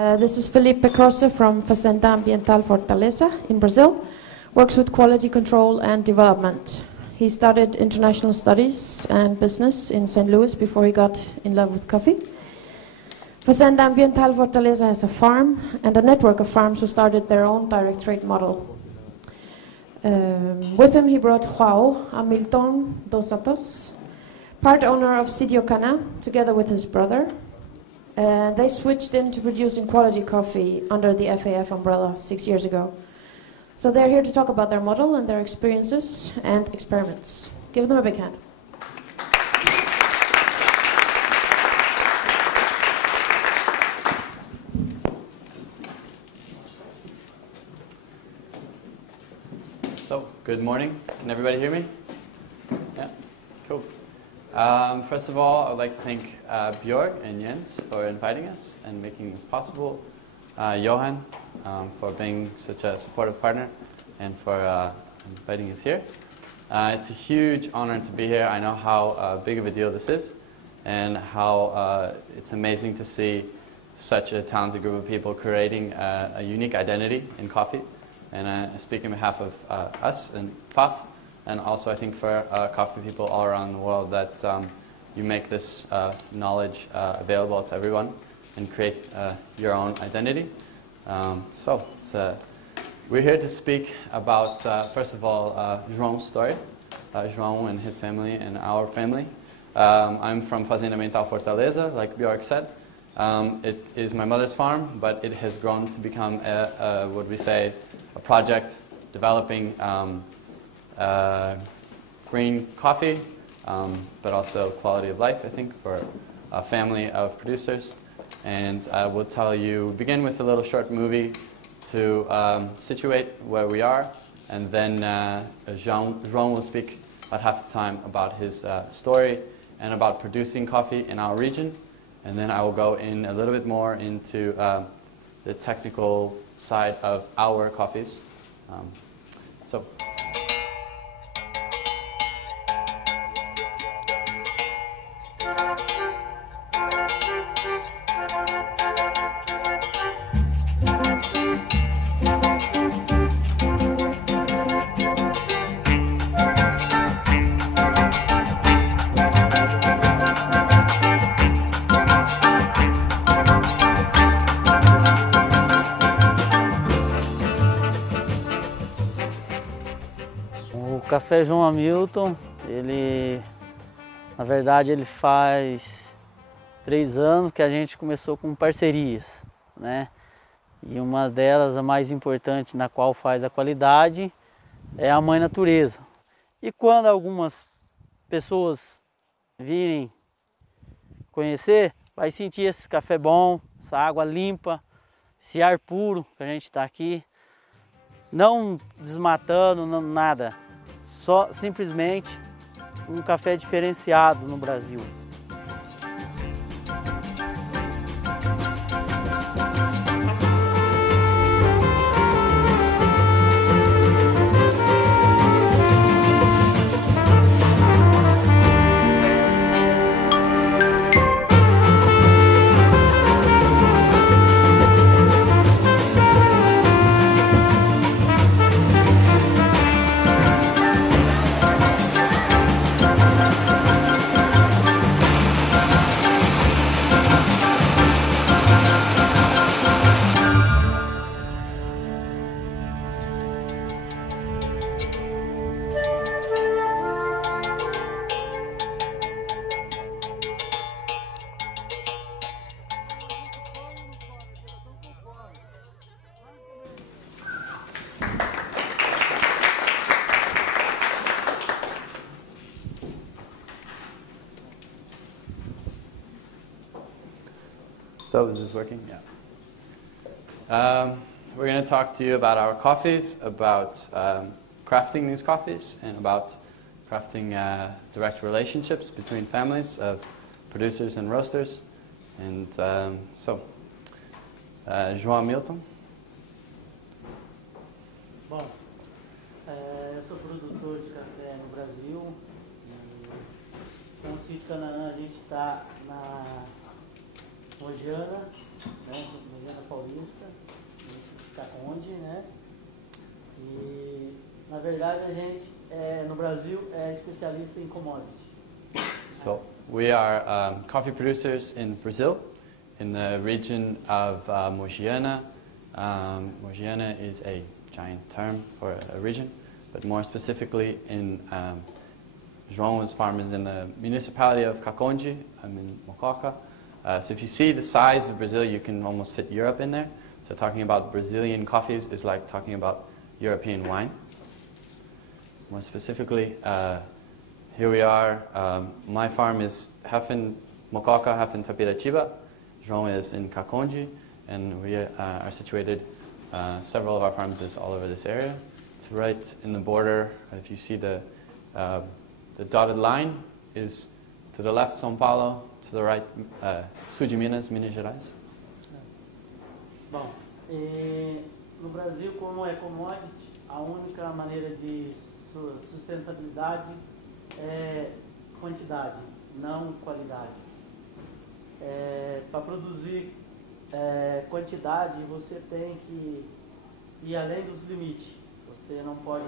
This is Felipe Croce from Fazenda Ambietanl Fortaleza in Brazil. Works with quality control and development. He studied international studies and business in St. Louis before he got in love with coffee. Fazenda Ambietanl Fortaleza has a farm and a network of farms who started their own direct trade model. With him he brought João Hamilton dos Santos, part owner of Sitio Canãa, together with his brother. They switched into producing quality coffee under the FAF umbrella 6 years ago. So they're here to talk about their model and their experiences and experiments. Give them a big hand. So, good morning. Can everybody hear me? Yeah, cool. First of all, I would like to thank Björk and Jens for inviting us and making this possible. Johan for being such a supportive partner and for inviting us here. It's a huge honor to be here. I know how big of a deal this is and how it's amazing to see such a talented group of people creating a unique identity in coffee. And I speak on behalf of us and PAF, and also I think for coffee people all around the world that you make this knowledge available to everyone and create your own identity. We're here to speak about, first of all, João's story, João and his family and our family. I'm from Fazenda Ambietanl Fortaleza, like Björk said. It is my mother's farm, but it has grown to become what we say, a project developing green coffee, but also quality of life, I think, for a family of producers. And I will begin with a little short movie to situate where we are, and then João will speak about half the time about his story and about producing coffee in our region, and then I will go in a little bit more into the technical side of our coffees. O Café João Hamilton, na verdade, ele faz 3 anos que a gente começou com parcerias, né? E uma delas, a mais importante, na qual faz a qualidade, é a Mãe Natureza. E quando algumas pessoas virem conhecer, vai sentir esse café bom, essa água limpa, esse ar puro que a gente está aqui, não desmatando, não, nada. Só simplesmente um café diferenciado no Brasil. So is this working? Yeah. We're going to talk to you about our coffees, about crafting these coffees, and about crafting direct relationships between families of producers and roasters. And João Hamilton. Bom, eu sou produtor de café no Brasil e com o Sitio Canãa a gente está Mogiana, né, Mogiana Paulista, Caconde, né? E na verdade a gente no Brasil é especialista em commodity. So we are coffee producers in Brazil, in the region of Mogiana. Mogiana is a giant term for a region, but more specifically in João's farm is in the municipality of Caconde. I'm in Mococa. So if you see the size of Brazil, you can almost fit Europe in there. So talking about Brazilian coffees is like talking about European wine. More specifically, here we are. My farm is half in Mococa, half in Tapiratiba. João is in Caconde, and we are situated. Several of our farms is all over this area. It's right in the border. If you see the dotted line is to the left São Paulo, to the right sul de Minas, Minas Gerais. Bom, no Brasil, como é commodity, a única maneira de sustentabilidade é quantidade, não qualidade. Para produzir quantidade, você tem que ir além dos limites. Você não pode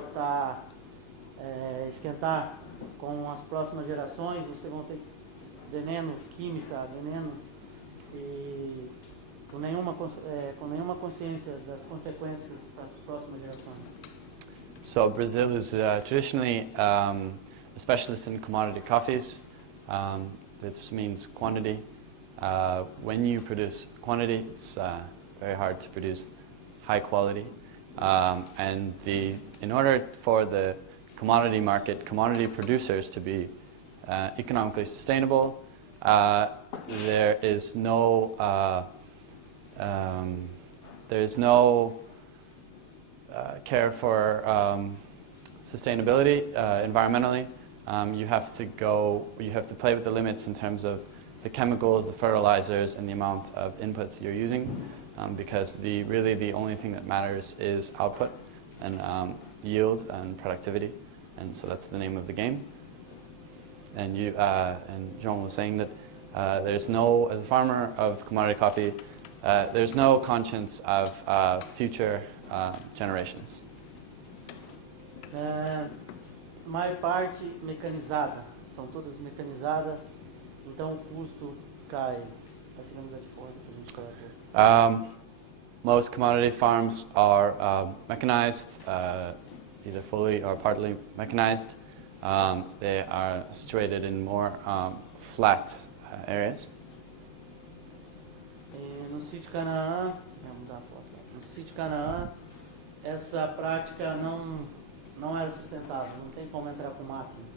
esquentar com as próximas gerações, você vai ter veneno, química, veneno, e com nenhuma consciência das consequências para as próximas gerações. So Brazil is traditionally a specialist in commodity coffees. This means quantity. When you produce quantity, it's very hard to produce high quality. And in order for the commodity market, commodity producers to be economically sustainable, there is no care for sustainability environmentally. You have to play with the limits in terms of the chemicals, the fertilizers, and the amount of inputs you're using, because really the only thing that matters is output and yield and productivity, and so that's the name of the game. And João was saying that there's no, as a farmer of commodity coffee, there's no conscience of future generations. Maior parte mecanizada, são todas mecanizadas, então o custo cai. Most commodity farms are mechanized, either fully or partly mechanized. They are situated in more flat areas. No Sitio Canãa, essa prática não era sustentável, não tem como entrar com máquinas.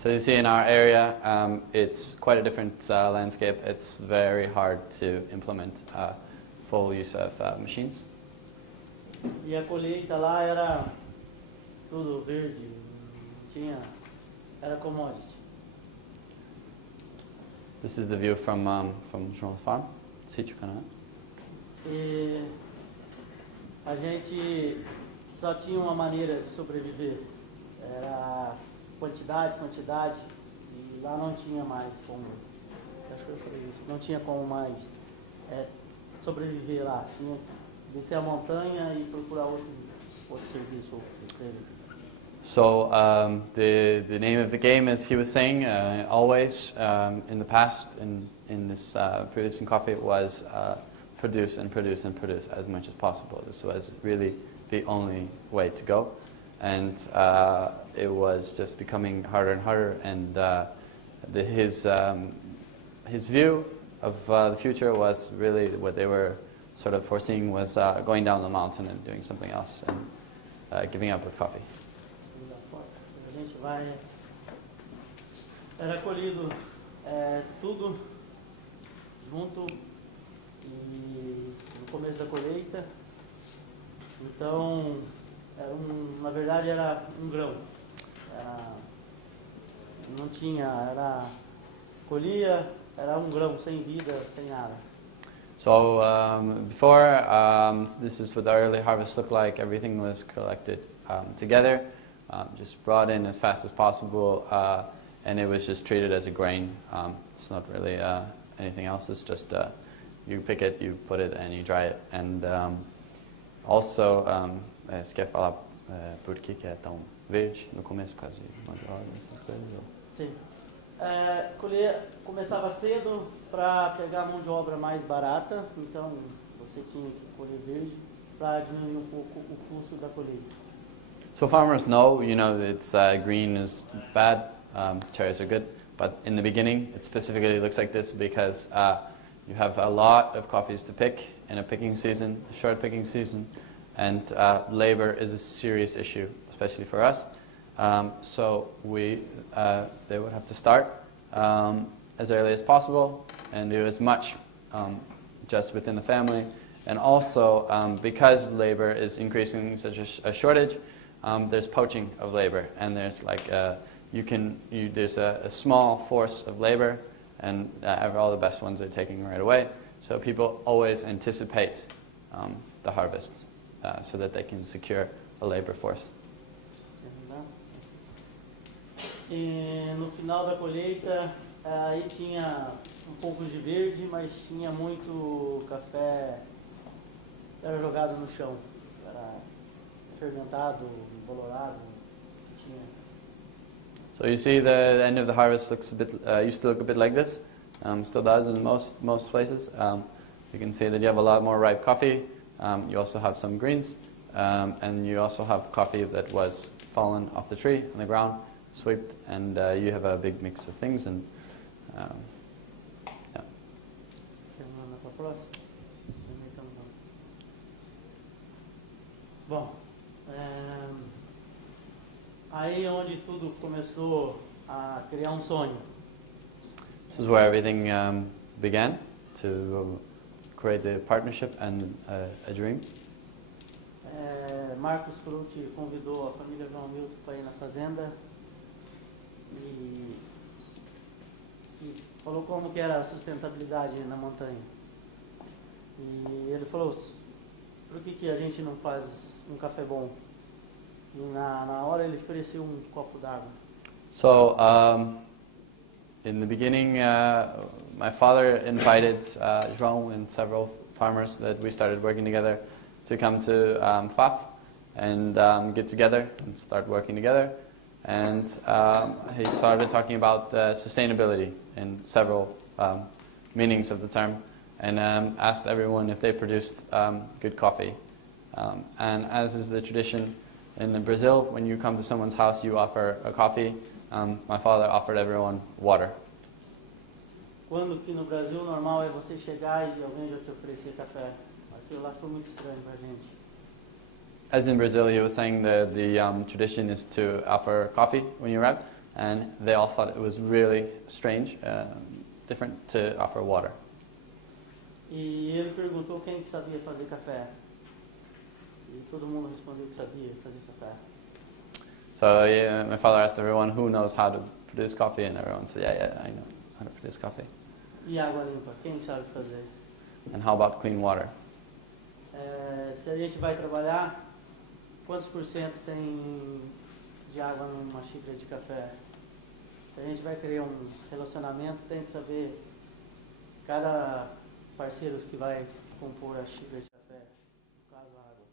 So you see in our area, it's quite a different landscape. It's very hard to implement full use of machines. E a colheita lá era tudo verde, era commodity. This is the view from João's farm, Sitio Canãa. E a gente só tinha uma maneira de sobreviver, era quantidade, e lá não tinha mais como, acho que eu falei isso, não tinha como mais sobreviver lá, tinha que descer a montanha e procurar outro serviço. So the name of the game, as he was saying, always in the past in this producing coffee was produce as much as possible. This was really the only way to go, and it was just becoming harder and harder. And his view of the future was really what they were sort of foreseeing was going down the mountain and doing something else and giving up with coffee. A gente era colhido tudo junto e no começo da colheita, então na verdade era um grão, não tinha, colhia, era um grão sem vida, sem nada. So before, this is what the early harvest looked like. Everything was collected together, just brought in as fast as possible, and it was just treated as a grain. It's not really anything else. It's just you pick it, you put it, and you dry it. And also, você quer falar por que é tão verde no começo, por causa de mandioca, essas coisas? Sim. Começava cedo para pegar a mão de obra mais barata, então você tinha que colher verde para diminuir um pouco o custo da colheita. So farmers know, it's green is bad, cherries are good, but in the beginning it specifically looks like this because you have a lot of coffees to pick in a picking season, a short picking season, and labor is a serious issue, especially for us. So they would have to start as early as possible and do as much just within the family. And also, because labor is increasing such a shortage, there's poaching of labor, and there's there's a small force of labor, and all the best ones are taken right away. So people always anticipate the harvest so that they can secure a labor force. E no final da colheita, aí tinha pouco de verde, mas tinha muito café, era jogado no chão, era fermentado, embolorado, tinha. So you see the end of the harvest looks a bit, used to look a bit like this, still does in most places. You can see that you have a lot more ripe coffee, you also have some greens, and you also have coffee that was fallen off the tree on the ground, swept, and you have a big mix of things. And yeah. Bom, aí onde tudo começou a criar sonho. This is where everything began, to create a partnership and a dream. Marcos Frutti convidou a família João Hamilton para ir na fazenda e falou como que era a sustentabilidade na montanha. E ele falou, por que a gente não faz café bom? E na hora ele ofereceu copo d'água. So, in the beginning, my father invited João and several farmers that we started working together to come to FAF and get together and start working together. And he started talking about sustainability in several meanings of the term, and asked everyone if they produced good coffee. And as is the tradition in Brazil, when you come to someone's house, you offer a coffee. My father offered everyone water. Quando aqui no Brasil o normal é você chegar e alguém já te oferecer café. Aquilo lá foi muito estranho pra gente. As in Brazil, he was saying that the tradition is to offer coffee when you arrive, and they all thought it was really strange, different to offer water. E ele perguntou quem que sabia fazer café. E todo mundo respondeu que sabia fazer café. So yeah, my father asked everyone who knows how to produce coffee, and everyone said, yeah, I know how to produce coffee. E água limpa, quem sabe fazer? And how about clean water? Se a gente vai trabalhar, quantos por cento tem de água numa xícara de café? Se a gente vai criar relacionamento, tem que saber cada parceiro que vai compor a xícara de café, no caso a água.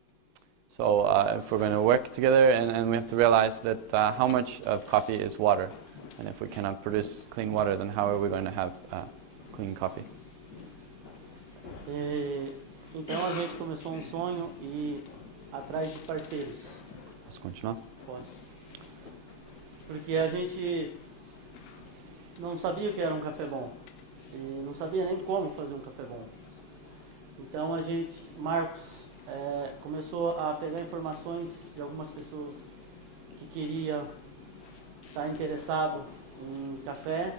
So if we're going to work together, and we have to realize that how much of coffee is water, and if we cannot produce clean water, then how are we going to have clean coffee? Então a gente começou sonho e atrás de parceiros. Posso continuar? Pode. Porque a gente não sabia o que era café bom. E não sabia nem como fazer café bom. Então a gente, Marcos, começou a pegar informações de algumas pessoas que queriam estar interessado em café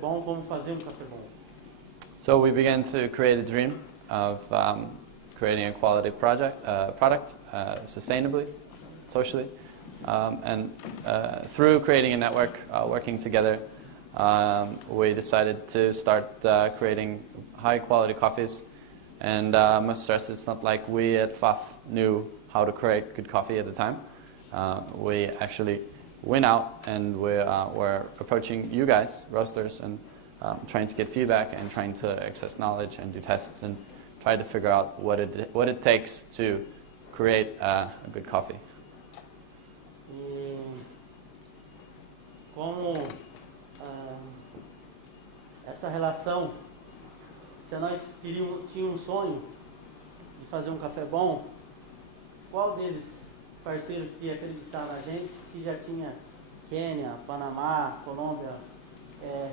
bom, como fazer café bom. So we began to create a dream of creating a quality product sustainably, socially, and through creating a network, working together, we decided to start creating high quality coffees. And I must stress, it's not like we at FAF knew how to create good coffee at the time. We actually went out and we were approaching you guys, roasters, and trying to get feedback and trying to access knowledge and do tests and try to figure out what it takes to create a good coffee. E como essa relação, se nós tínhamos sonho de fazer café bom, qual deles parceiros que ia acreditar na gente se já tinha Quênia, Panamá, Colômbia,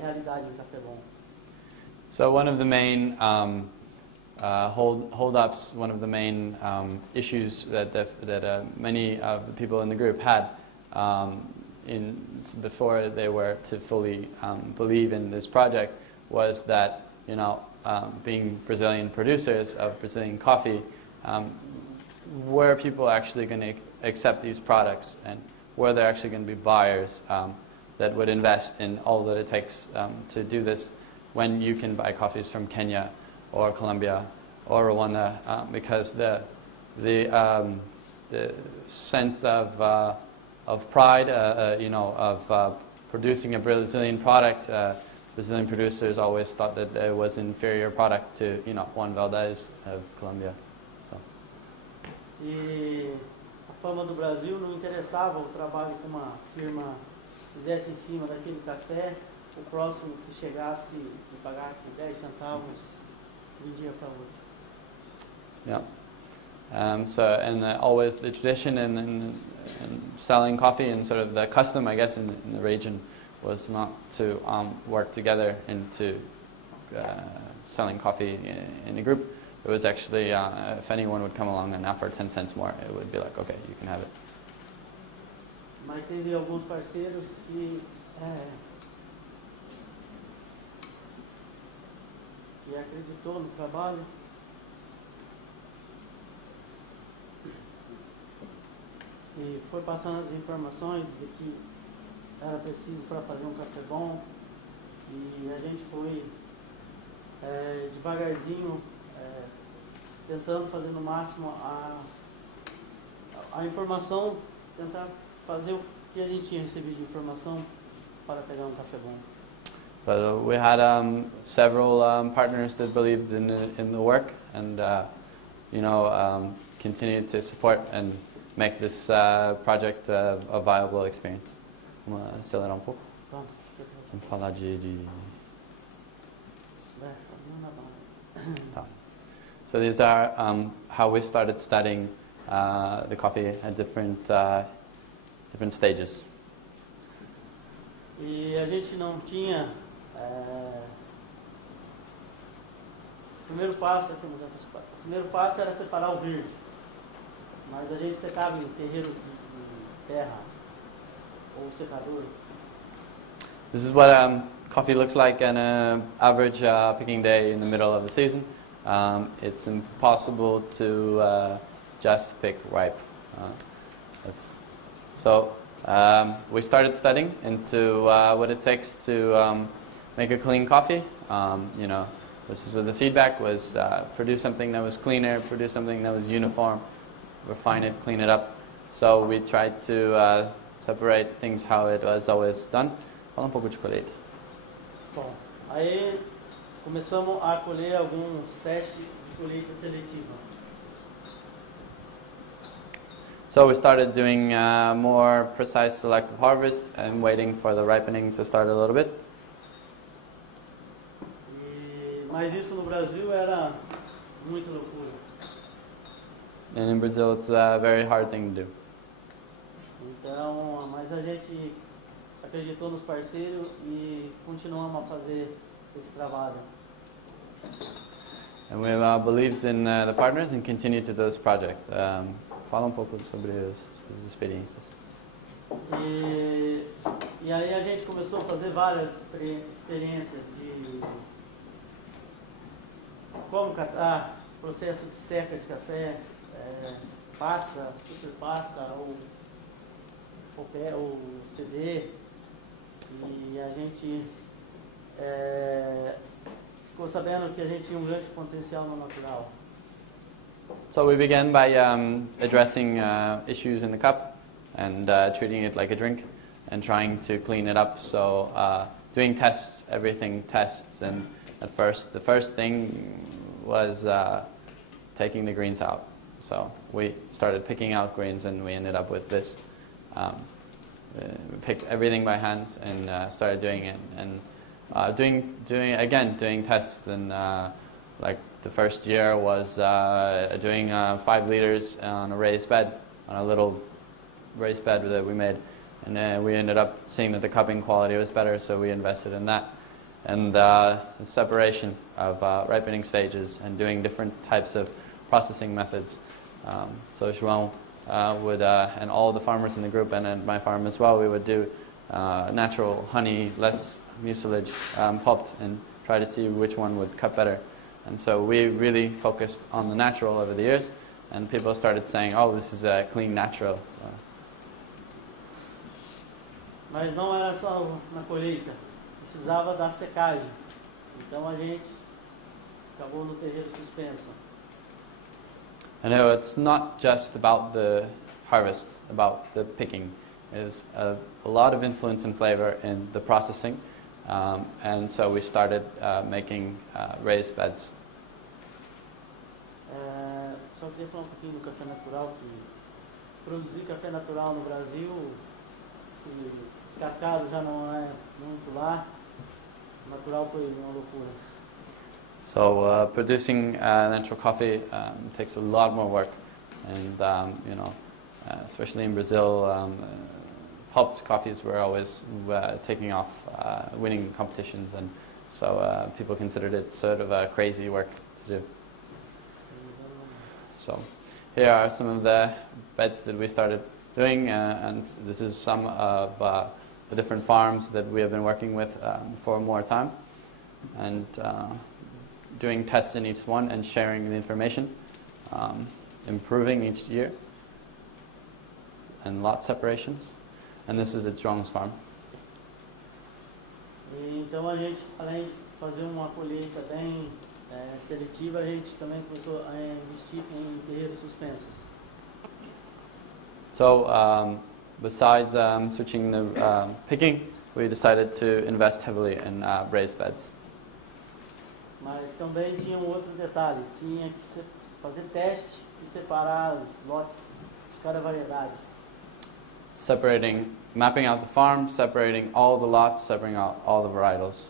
realidade café bom? So one of the main hold-ups, one of the main issues that many of the people in the group had before they were to fully believe in this project was that, being Brazilian producers of Brazilian coffee, were people actually going to accept these products, and were there actually going to be buyers that would invest in all that it takes to do this when you can buy coffees from Kenya or Colombia or Rwanda, because the sense of pride, of producing a Brazilian product. Brazilian producers always thought that it was an inferior product to, Juan Valdez of Colombia. So. Se a fama do Brasil não interessava o trabalho que uma firma fizesse em cima daquele café, o próximo que chegasse e pagasse 10 centavos vendia para outro. Yeah. Always the tradition in selling coffee and sort of the custom, I guess, in the region was not to work together into selling coffee in a group. It was actually, if anyone would come along and offer 10 cents more, it would be like, okay, you can have it. Mas teve alguns parceiros que acreditou no trabalho. E foi passando as informações de que era preciso para fazer café bom. E a gente foi devagarzinho tentando fazer no máximo a informação, tentar fazer o que a gente tinha recebido de informação para pegar café bom. But we had several partners that believed in the work and continued to support and make this project a viable experience. Vamos acelerar pouco? Vamos falar de... So these are how we started studying the coffee at different stages. E a gente não tinha o primeiro passo era separar o verde, mas a gente secava em terreiro de terra ou secador. This is what coffee looks like on an average picking day in the middle of the season. It's impossible to just pick ripe. So we started studying into what it takes to make a clean coffee. This is where the feedback was produce something that was cleaner, produce something that was uniform, refine it, clean it up. So we tried to separate things how it was always done. Fala pouco de colheita. Bom, aí começamos a colher alguns testes de colheita seletiva. So we started doing more precise selective harvest and waiting for the ripening to start a little bit. Mas isso no Brasil era muita loucura. And in Brazil it's a very hard thing to do. Então, mas a gente acreditou nos parceiros e continuamos a fazer esse trabalho. And we believed in the partners and continued to do this project. Fala pouco sobre as experiências. E aí a gente começou a fazer várias experiências de como catar, processo de seca de café, passa, super passa, ou CD. E a gente ficou sabendo que a gente tinha grande potencial no natural. So we began by addressing issues in the cup and treating it like a drink and trying to clean it up, so doing tests, everything tests, and at first, the first thing was taking the greens out. So we started picking out greens, and we ended up with this. We picked everything by hand and started doing it, and doing tests. And like the first year was doing 5 liters on a raised bed, on a little raised bed that we made, and we ended up seeing that the cupping quality was better, so we invested in that. And the separation of ripening stages and doing different types of processing methods. So João would, and all the farmers in the group and at my farm as well, we would do natural honey, less mucilage, pulped, and try to see which one would cut better. And so we really focused on the natural over the years, and people started saying, oh, this is a clean natural. Mas não era só na colheita, precisava da secagem. Então a gente acabou no terreiro suspenso. I know it's not just about the harvest, about the picking. There's a lot of influence and flavor in the processing, and so we started making raised beds. Só queria falar um pouquinho do café natural, que produzir café natural no Brasil, se descascado já não é muito lá, natural foi uma loucura. So producing natural coffee takes a lot more work, and especially in Brazil, pulped coffees were always taking off, winning competitions, and so people considered it sort of a crazy work to do. So here are some of the beds that we started doing, and this is some of the different farms that we have been working with for more time, and doing tests in each one and sharing the information, improving each year, and lot separations. And this is at João's farm. Então a gente, além de fazer uma colheita bem seletiva, a gente também começou a investir em terreiros suspensos. So besides switching the picking, we decided to invest heavily in raised beds. Mas também tinha um outro detalhe, tinha que fazer teste e separar os lotes de cada variedade. Mapping out the farm, separating all the lots, separating out all the varietals.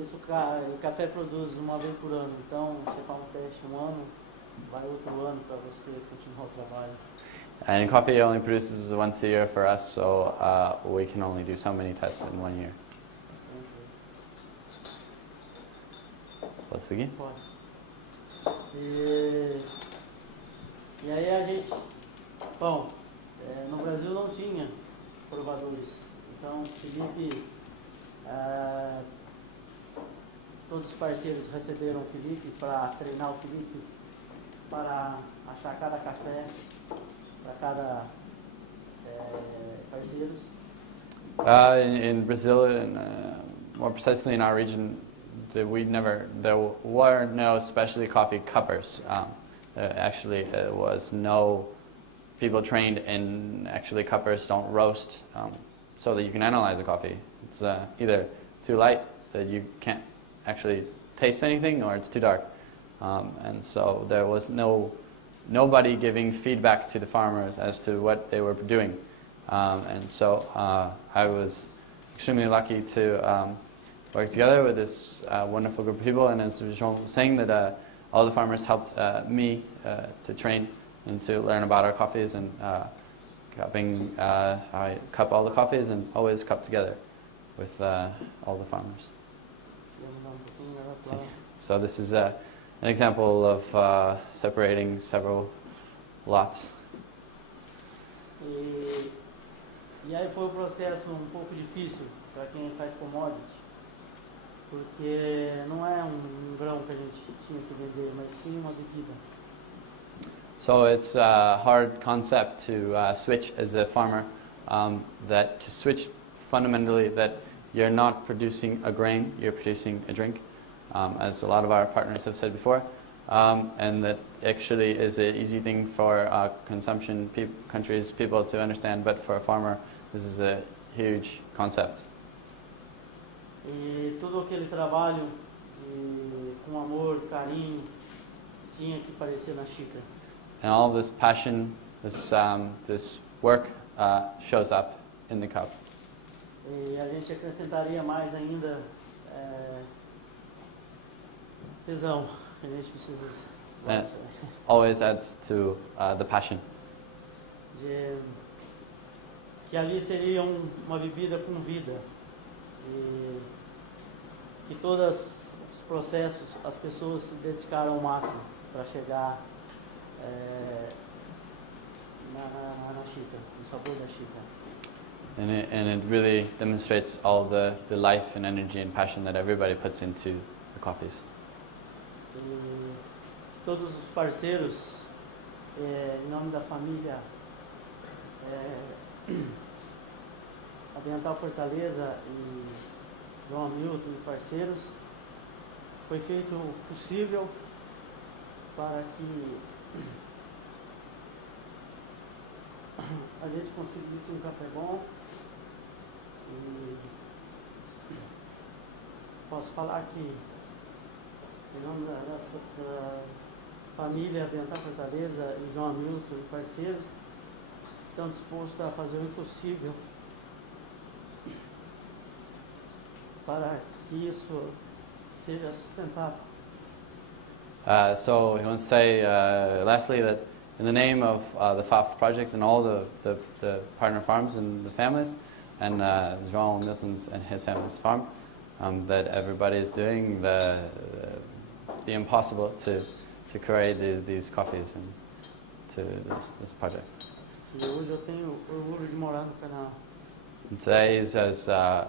Isso, o café produz uma vez por ano, então você faz um teste um ano, vai outro ano para você continuar o trabalho. And coffee only produces once a year for us, so we can only do so many tests in 1 year. Posso seguir? Pode. E aí a gente, bom, no Brasil não tinha provadores, então Felipe, todos os parceiros receberam o Felipe para treinar o Felipe para achar cada café para cada parceiros. In Brazil, and more precisely in our region, there were no specialty coffee cuppers. Actually, there was no people trained in actually cuppers don't roast so that you can analyze the coffee. It's either too light that you can't actually taste anything, or it's too dark. And so there was nobody giving feedback to the farmers as to what they were doing. And so I was extremely lucky to work together with this wonderful group of people, and as João was saying, that all the farmers helped me to train and to learn about our coffees, and cupping. I cup all the coffees and always cup together with all the farmers. So this is an example of separating several lots. E aí foi um processo um pouco difícil para quem faz commodity, porque não é grão que a gente tinha que vender, mas sim uma bebida. So it's a hard concept to switch as a farmer, that to switch fundamentally that you're not producing a grain, you're producing a drink, as a lot of our partners have said before, and that actually is an easy thing for consumption countries, people to understand, but for a farmer this is a huge concept. E todo aquele trabalho com amor, carinho, tinha que aparecer na xícara. And all this passion, this work shows up in the cup. E a gente acrescentaria mais ainda tesão. A gente precisa. And it always adds to the passion. Que ali seria uma bebida com vida. E todos os processos, as pessoas se dedicaram ao máximo para chegar na xícara, no sabor da xícara. And it really demonstrates all the life and energy and passion that everybody puts into the coffees. E todos os parceiros, em nome da família Ambietanl Fortaleza e João Hamilton e parceiros, foi feito o possível para que a gente conseguisse um café bom. E posso falar que, em nome da família Ambietanl Fortaleza e João Hamilton e parceiros, estão dispostos a fazer o impossível para que isso seja sustentável. So he wants to say, lastly, that in the name of the FAF project and all the partner farms and the families, and João Hamilton's and his family's farm, that everybody is doing the impossible to create these coffees and to this project. E hoje eu tenho orgulho de morar no Canadá. And today he has a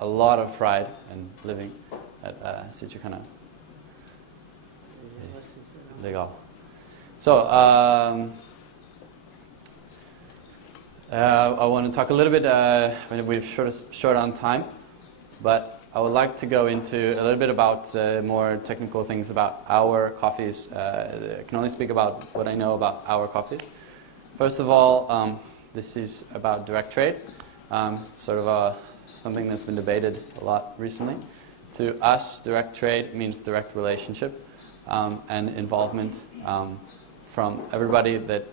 lot of pride in living at Sitio Canãa. Legal. So I want to talk a little bit. We're short on time, but I would like to go into a little bit about more technical things about our coffees. I can only speak about what I know about our coffees. First of all, this is about direct trade, sort of something that's been debated a lot recently. To us, direct trade means direct relationship and involvement from everybody that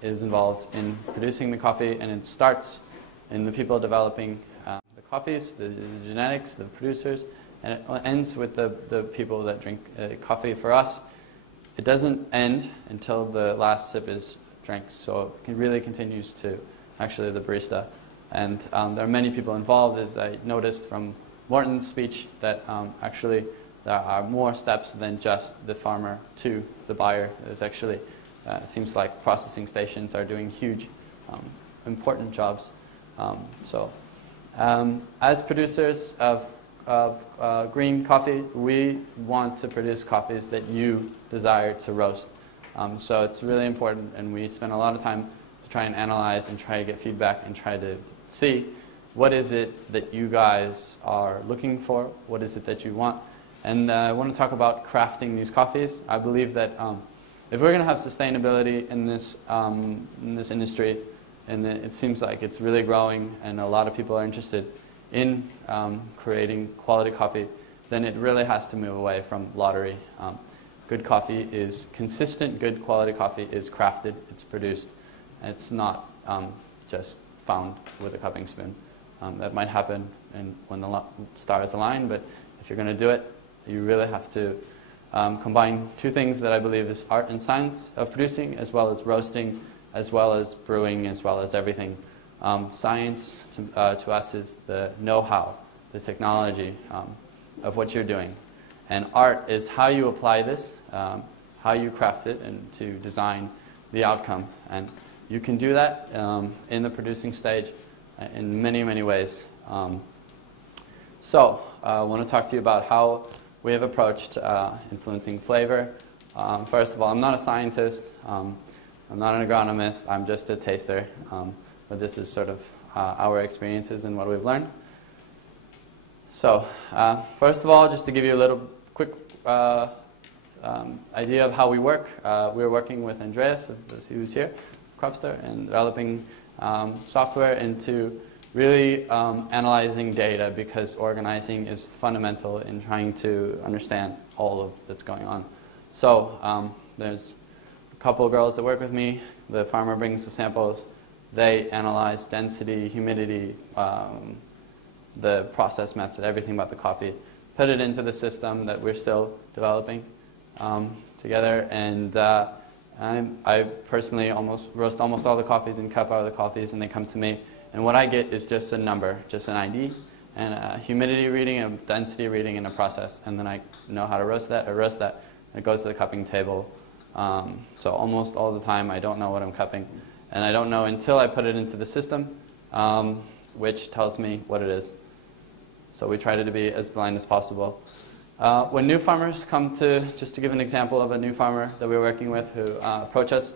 is involved in producing the coffee, and it starts in the people developing the coffees, the genetics, the producers, and it ends with the people that drink coffee. For us, it doesn't end until the last sip is drank, so it really continues to actually the barista. And there are many people involved, as I noticed from Morton's speech, that actually there are more steps than just the farmer to the buyer. There's actually, seems like processing stations are doing huge, important jobs. As producers of green coffee, we want to produce coffees that you desire to roast. So it's really important, and we spend a lot of time to try and analyze and try to get feedback and try to see what is it that you guys are looking for, what is it that you want. And I want to talk about crafting these coffees. I believe that if we're going to have sustainability in this industry, and it seems like it's really growing and a lot of people are interested in creating quality coffee, then it really has to move away from lottery. Good coffee is consistent, good quality coffee is crafted, it's produced. It's not just found with a cupping spoon. That might happen when the stars align, but if you're going to do it, you really have to combine two things that I believe is art and science of producing, as well as roasting, as well as brewing, as well as everything. Science to us is the know-how, the technology of what you're doing. And art is how you apply this, how you craft it, and to design the outcome. And you can do that in the producing stage in many, many ways. So I want to talk to you about how we have approached influencing flavor. First of all, I'm not a scientist. I'm not an agronomist. I'm just a taster. But this is sort of our experiences and what we've learned. So first of all, just to give you a little quick idea of how we work. We're working with Andreas, who's here, Cropster, and developing software into really analyzing data, because organizing is fundamental in trying to understand all of that's going on. So there's a couple of girls that work with me. The farmer brings the samples. They analyze density, humidity, the process method, everything about the coffee, put it into the system that we're still developing together. And I personally roast almost all the coffees and cup out of the coffees, and they come to me. And what I get is just a number, just an ID, and a humidity reading, a density reading, and a process. And then I know how to roast that. I roast that, and it goes to the cupping table. So almost all the time I don't know what I'm cupping. And I don't know until I put it into the system, which tells me what it is. So we try to be as blind as possible. When new farmers come to, just to give an example of a new farmer that we're working with who approach us,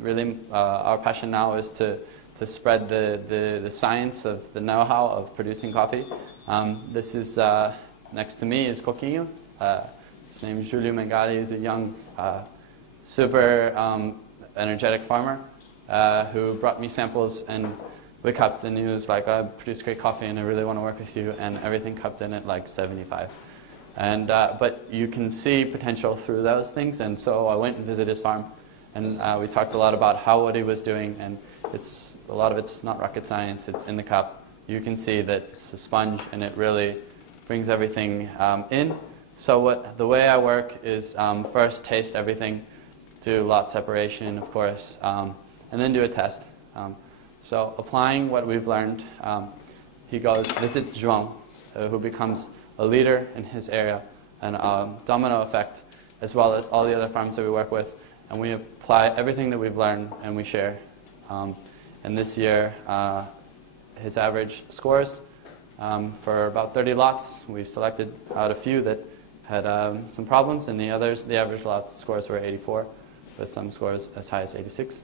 really our passion now is to spread the science of the know-how of producing coffee. This is, next to me is Coquinho. His name is Julio Mengali. He's a young, super energetic farmer who brought me samples, and we cupped, and he was like, I produce great coffee and I really want to work with you, and everything cupped in at like 75. And, but you can see potential through those things, and so I went and visited his farm, and we talked a lot about what he was doing, and a lot of it's not rocket science, it's in the cup. You can see that it's a sponge, and it really brings everything in. So the way I work is first taste everything, do lot separation, of course, and then do a test. So applying what we've learned, he visits João, who becomes a leader in his area, and a domino effect, as well as all the other farms that we work with. And we apply everything that we've learned, and we share. And this year, his average scores for about 30 lots. We selected out a few that had some problems, and the others, the average lot scores were 84, with some scores as high as 86.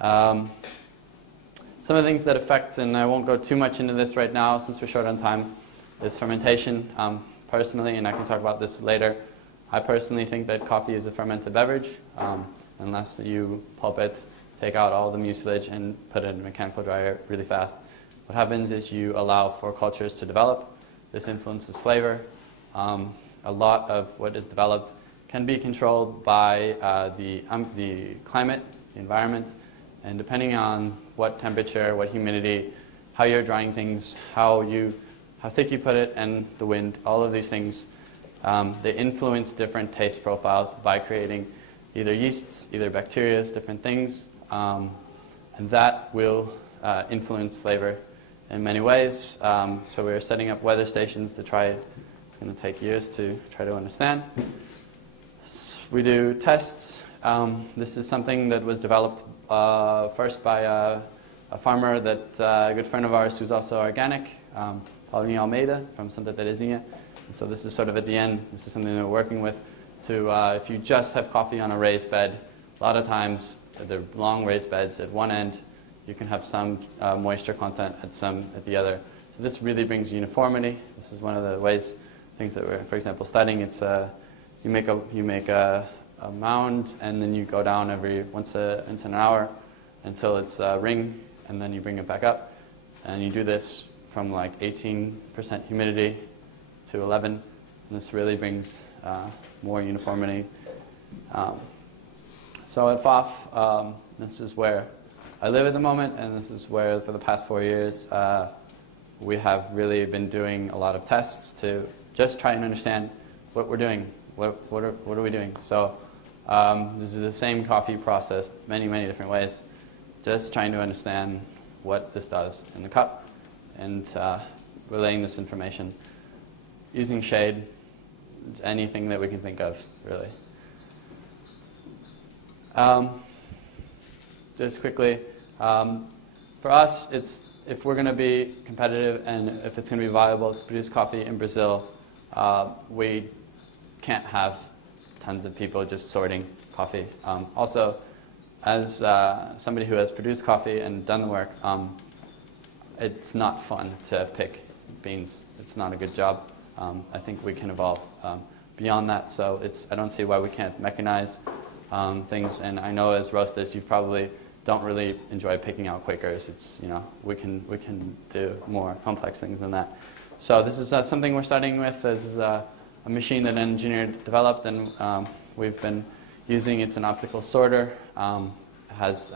Some of the things that affect, and I won't go too much into this right now since we're short on time, is fermentation. Personally, and I can talk about this later, I personally think that coffee is a fermented beverage, unless you pulp it, take out all the mucilage, and put it in a mechanical dryer really fast. What happens is you allow for cultures to develop. This influences flavor. A lot of what is developed can be controlled by the climate, the environment, and depending on what temperature, what humidity, how you're drying things, how thick you put it, and the wind, all of these things, they influence different taste profiles by creating either yeasts, either bacteria, different things, and that will influence flavor in many ways. So we're setting up weather stations to try it. It's going to take years to try to understand. We do tests. This is something that was developed first by a farmer, that a good friend of ours who's also organic, Paulinho Almeida from Santa Terezinha. And so this is sort of at the end. This is something that we're working with. If you just have coffee on a raised bed, a lot of times the long raised beds at one end, you can have some moisture content at the other. So this really brings uniformity. This is one of the things that we're, for example, studying. It's you make a mound, and then you go down every once in an hour until it's a ring, and then you bring it back up, and you do this from like 18% humidity to 11, and this really brings more uniformity. So at FOF, this is where I live at the moment, and this is where for the past 4 years we have really been doing a lot of tests to just try and understand what we're doing. What are we doing? So this is the same coffee processed many different ways, just trying to understand what this does in the cup, and relaying this information using shade, anything that we can think of, really. Just quickly, for us, if we're going to be competitive and if it's going to be viable to produce coffee in Brazil, we can't have tons of people just sorting coffee. Also, as somebody who has produced coffee and done the work, it's not fun to pick beans. It's not a good job. I think we can evolve beyond that, so I don't see why we can't mechanize things. And I know as roasters you've probably don't really enjoy picking out Quakers. It's, you know, we can do more complex things than that. So this is something we're starting with. This is a machine that an engineer developed, and we've been using. It's an optical sorter. It has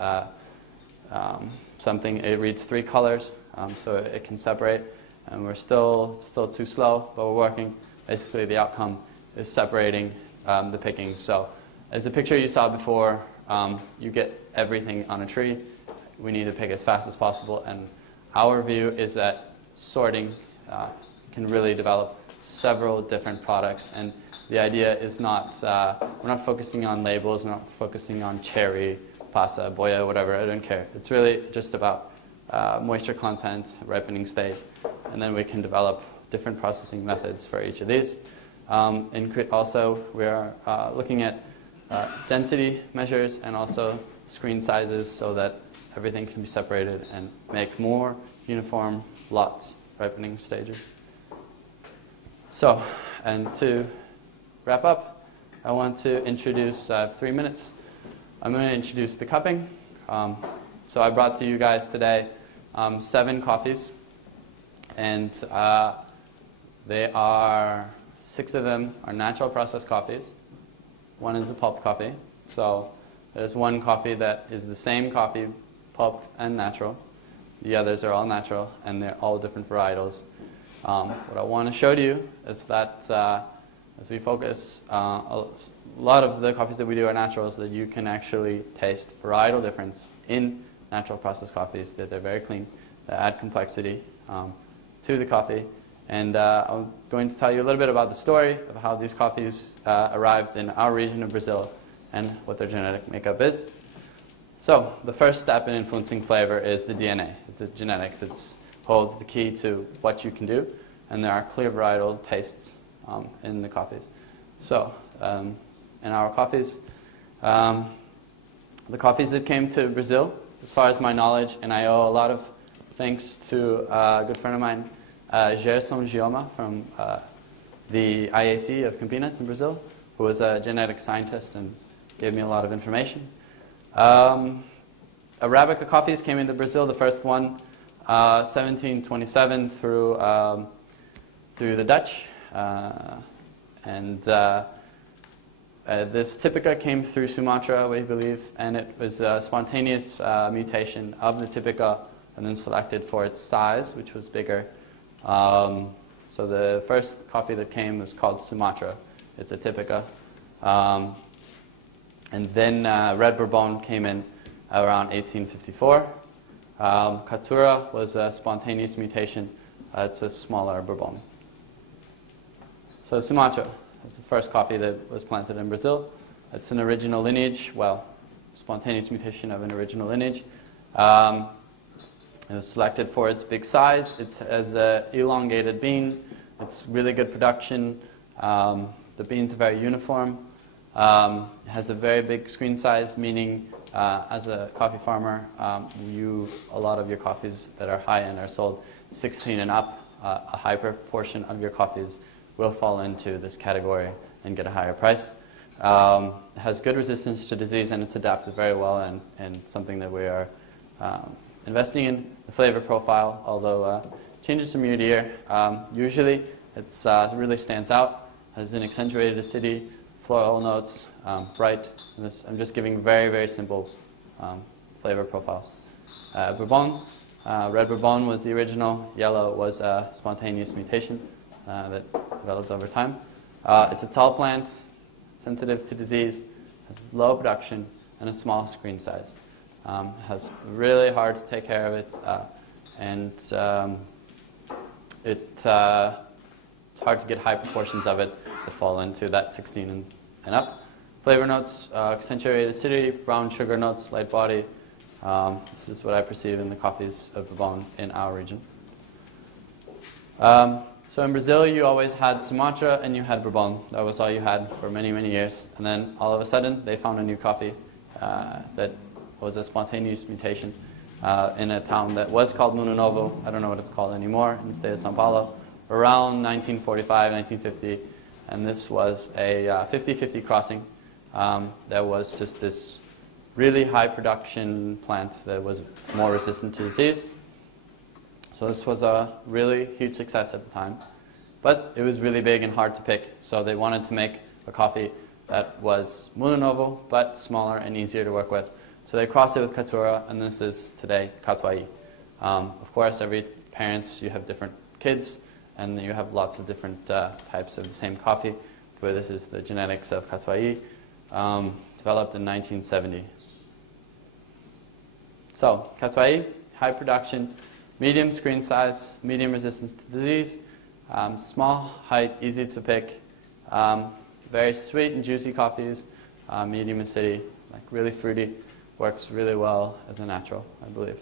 something. It reads 3 colors, so it can separate. And we're still too slow, but we're working. Basically, the outcome is separating the pickings. So, as the picture you saw before, you get everything on a tree. We need to pick as fast as possible, and our view is that sorting can really develop several different products. And the idea is not, we're not focusing on labels, we're not focusing on cherry, pasa, boya, whatever, I don't care. It's really just about moisture content, ripening state, and then we can develop different processing methods for each of these. And also, we are looking at density measures and also screen sizes so that everything can be separated and make more uniform lots, ripening stages. So, and to wrap up, I want to introduce 3 minutes. I'm going to introduce the cupping. So I brought to you guys today 7 coffees, and they are 6 of them are natural processed coffees. 1 is a pulped coffee. So there's 1 coffee that is the same coffee, pulped and natural. The others are all natural, and they're all different varietals. What I want to show you is that as we focus, a lot of the coffees that we do are naturals, that you can actually taste varietal difference in natural processed coffees, that they're very clean, that add complexity to the coffee. And I'm going to tell you a little bit about the story of how these coffees arrived in our region of Brazil and what their genetic makeup is. So the first step in influencing flavor is the DNA, the genetics. It holds the key to what you can do, and there are clear varietal tastes in the coffees. So in our coffees, the coffees that came to Brazil, as far as my knowledge, and I owe a lot of thanks to a good friend of mine, Gerson Gioma from the IAC of Campinas in Brazil, who was a genetic scientist and gave me a lot of information. Arabica coffees came into Brazil, the first one, 1727 through the Dutch. This Typica came through Sumatra, we believe, and it was a spontaneous mutation of the Typica and then selected for its size, which was bigger. So the first coffee that came was called Sumatra. It's a Typica. And then Red Bourbon came in around 1854. Caturra was a spontaneous mutation. It's a smaller Bourbon. So Sumatra is the first coffee that was planted in Brazil. It's an original lineage, well, spontaneous mutation of an original lineage. It was selected for its big size. It has an elongated bean. It's really good production. The beans are very uniform. It has a very big screen size, meaning as a coffee farmer, a lot of your coffees that are high-end are sold 16 and up. A high proportion of your coffees will fall into this category and get a higher price. It has good resistance to disease, and it's adapted very well, and something that we are investing in. The flavor profile, although changes from year to year, usually it really stands out. Has an accentuated acidity, floral notes, bright. I'm just giving very, very simple flavor profiles. Bourbon, Red Bourbon was the original. Yellow was a spontaneous mutation that developed over time. It's a tall plant, sensitive to disease, has low production, and a small screen size. Has really hard to take care of it, and it's hard to get high proportions of it that fall into that 16 and up. Flavor notes, accentuated acidity, brown sugar notes, light body. This is what I perceive in the coffees of Bourbon in our region. So in Brazil, you always had Sumatra and you had Bourbon. That was all you had for many, many years. And then all of a sudden, they found a new coffee that was a spontaneous mutation in a town that was called Mundo Novo. I don't know what it's called anymore, in the state of São Paulo, around 1945, 1950. And this was a 50-50 crossing that was just this really high production plant that was more resistant to disease. So this was a really huge success at the time. But it was really big and hard to pick, so they wanted to make a coffee that was Mundo Novo, but smaller and easier to work with. So they crossed it with Caturra, and this is today Catuai. Of course, every parents, you have different kids, and you have lots of different types of the same coffee, but this is the genetics of Catuai, developed in 1970. So, Catuai, high production, medium screen size, medium resistance to disease, small height, easy to pick, very sweet and juicy coffees, medium acidity, like really fruity, works really well as a natural, I believe.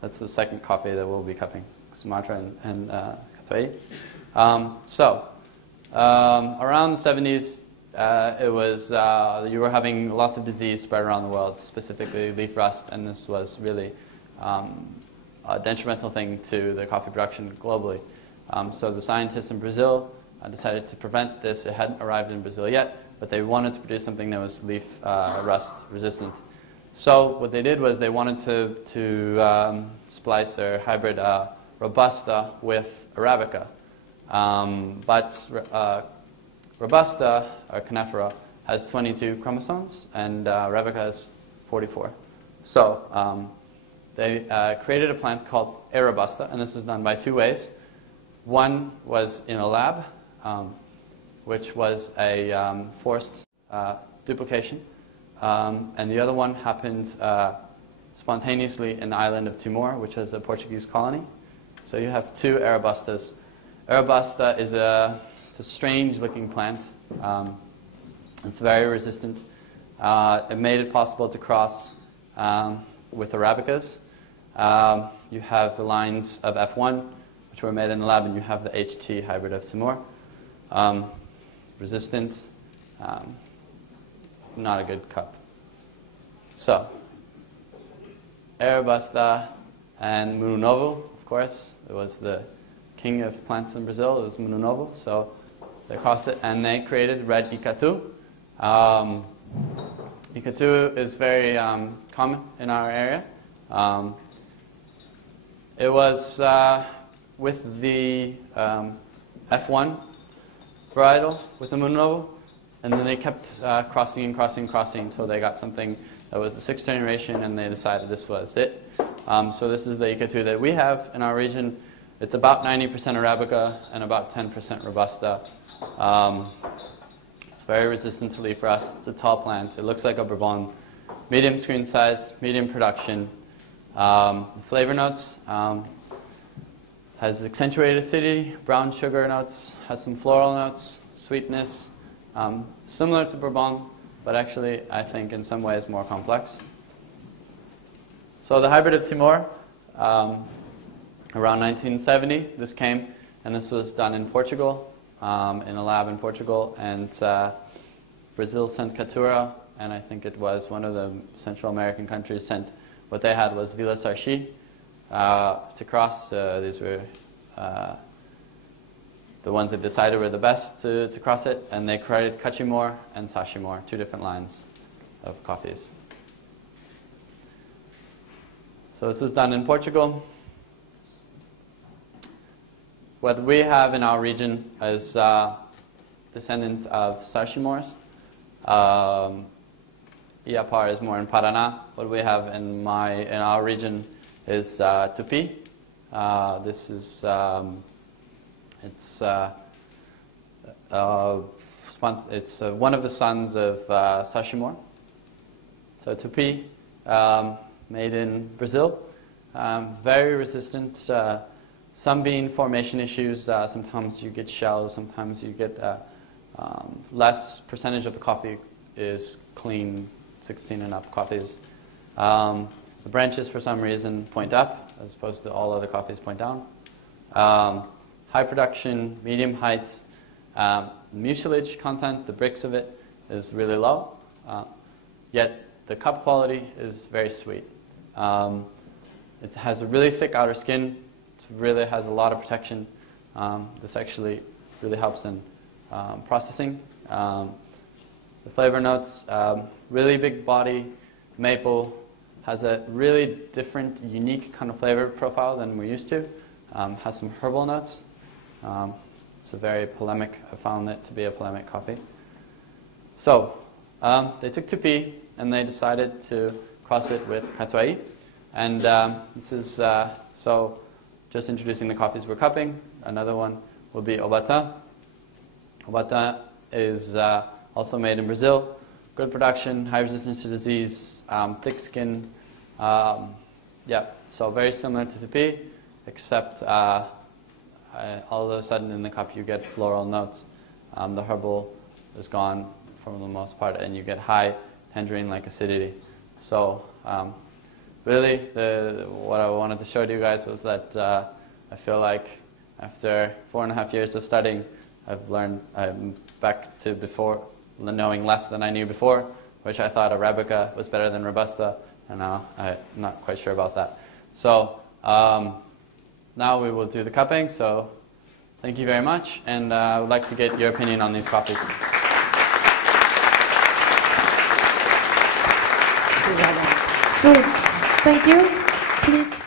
That's the second coffee that we'll be cupping, Sumatra and Catuai. Around the 70s, it was you were having lots of disease spread around the world, specifically leaf rust, and this was really a detrimental thing to the coffee production globally. So the scientists in Brazil decided to prevent this. It hadn't arrived in Brazil yet, but they wanted to produce something that was leaf rust resistant. So what they did was they wanted to splice their hybrid Robusta with Arabica. But Robusta, or Canephora, has 22 chromosomes, and Arabica has 44. So they created a plant called A. Robusta, and this was done by two ways. One was in a lab, which was a forced duplication, and the other one happened spontaneously in the island of Timor, which is a Portuguese colony. So you have two A. Robustas. A. Robusta is it's a strange-looking plant. It's very resistant. It made it possible to cross with Arabicas. You have the lines of F1, which were made in the lab, and you have the HT hybrid of Timor. Resistant, not a good cup. So, A. Robusta and Mundo Novo, of course. It was the king of plants in Brazil. It was Mundo Novo, so they crossed it, and they created red Icatu. Icatu is very common in our area. It was with the F1 varietal, with the Mundo Novo, and then they kept crossing until they got something that was the sixth generation, and they decided this was it. So this is the Icatu that we have in our region. It's about 90% Arabica and about 10% Robusta. It's very resistant to leaf rust. It's a tall plant. It looks like a Bourbon. Medium screen size, medium production. Flavor notes. Has accentuated acidity, brown sugar notes, has some floral notes, sweetness. Similar to Bourbon, but actually I think in some ways more complex. So the hybrid of Timor, around 1970, this came, and this was done in Portugal, in a lab in Portugal, and Brazil sent Caturra, and I think it was one of the Central American countries sent, what they had was Vila Sarchi to cross. These were the ones that decided were the best to cross it, and they created Cachimor and Sashimor, two different lines of coffees. So this was done in Portugal. What we have in our region is descendant of Sashimors. Iapar is more in Paraná. What we have in our region is Tupi. This is it's one of the sons of Sashimor. So Tupi, made in Brazil, very resistant. Sunbeam formation issues. Sometimes you get shells. Sometimes you get less percentage of the coffee is clean, 16 and up coffees. The branches, for some reason, point up as opposed to all other coffees point down. High production, medium height. Mucilage content, the bricks of it, is really low. Yet the cup quality is very sweet. It has a really thick outer skin. It really has a lot of protection. This actually really helps in processing. The flavor notes, really big body, maple, has a really different, unique kind of flavor profile than we're used to. Has some herbal notes. It's a very polemic, I found it to be a polemic coffee. So, they took tupi and they decided to cross it with catuai. And this is, so just introducing the coffees we're cupping. Another one will be obata. Obata is also made in Brazil. Good production, high resistance to disease, thick skin. Yeah, so very similar to tupi, except all of a sudden in the cup you get floral notes. The herbal is gone for the most part, and you get high tangerine-like acidity. So really, what I wanted to show to you guys was that I feel like after 4.5 years of studying, I've learned, I'm back to before, knowing less than I knew before, which I thought Arabica was better than Robusta, and now I'm not quite sure about that. So now we will do the cupping, so thank you very much, and I would like to get your opinion on these coffees. Sweet. Thank you. Please.